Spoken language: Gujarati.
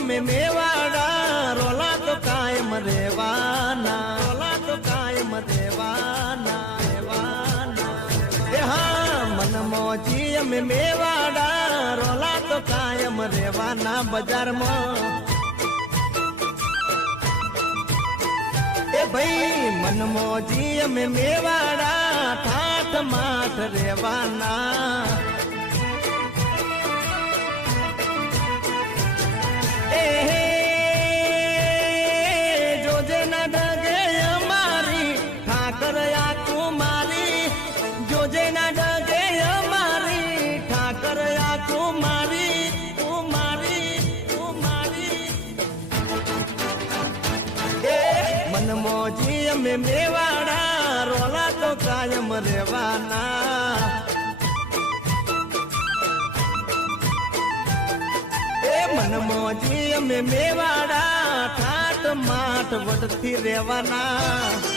અમે મેવાડા રોલા તો કાયમ રેવાના રોલા તો કાયમ રેવાના હા મનમોજી અમે મેવાડા રોલા તો કાયમ રેવાના બજારમાં એ ભાઈ મનમોજી અમે મેવાડા ઠાઠ માઠ રેવાના એ જોજે ના ડગે અમારી ઠાકર આ કુમારી જોજે ના ડગે અમારી ઠાકર આ કુમારી કુમારી કુમારી એ મનમોજી અમે મેવાડા રોલા તો કાયમ રેવાના એ મનમોજી અમે મેવાડા ઠાઠ માઠ વટથી રેવાના